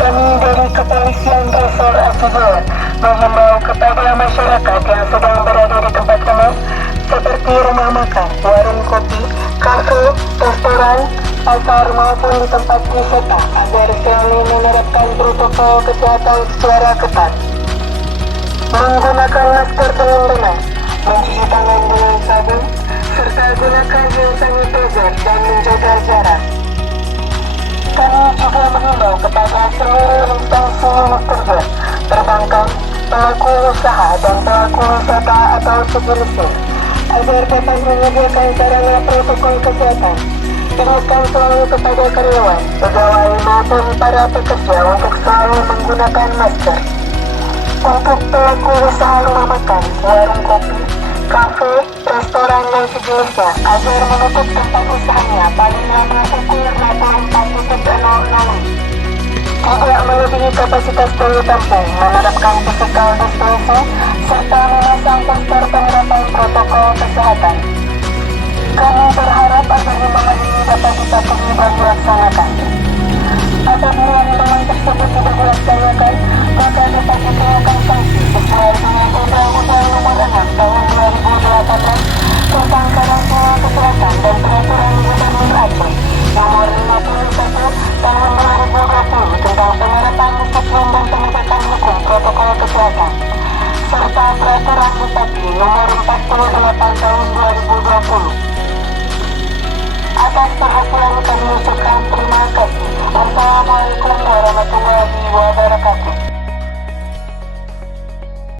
Kami dari Kepolisian Resor Asidoarjo menghimbau kepada masyarakat yang sedang berada di tempat umum seperti rumah makan, warung kopi, kafe, restoran, pasar maupun di tempat wisata agar selalu menerapkan protokol kesehatan secara ketat. Menggunakan masker dengan benar, mencuci tangan dengan sabun, serta gunakan hand sanitizer dan menjaga jarak. Kami juga mengimbau kepada seluruh instansi yang kerja, perbankan, pelaku usaha dan pelaku wisata atau sejenisnya, agar dapat menyediakan sarana protokol kesehatan. Ingatkan selalu kepada karyawan, pegawai maupun para pekerja untuk selalu menggunakan masker. Untuk pelaku usaha rumah makan, warung kopi, kafe, restoran dan sejenisnya agar menutup tempat usahanya paling lama pukul 24.00. Tidak melebihi kapasitas daya tampung, menerapkan physical distancing, serta memasang poster penerapan protokol kesehatan. Kami berharap agar himbauan ini dapat dipatuhi dan dilaksanakan. Apabila himbauan tersebut tidak dilaksanakan, maka dapat dikenakan sanksi sesuai dengan Undang-Undang Nomor 6 Tahun 2018 tentang karantina kesehatan dan peraturan Gubernur Aceh Nomor 51 Tahun 2020 tentang penerapan disiplin dan penegakan hukum protokol kesehatan, serta peraturan Bupati Nomor 48 Tahun 2020. Atas perhatian kami ucapkan terima kasih. Wassalamualaikum warahmatullahi wabarakatuh.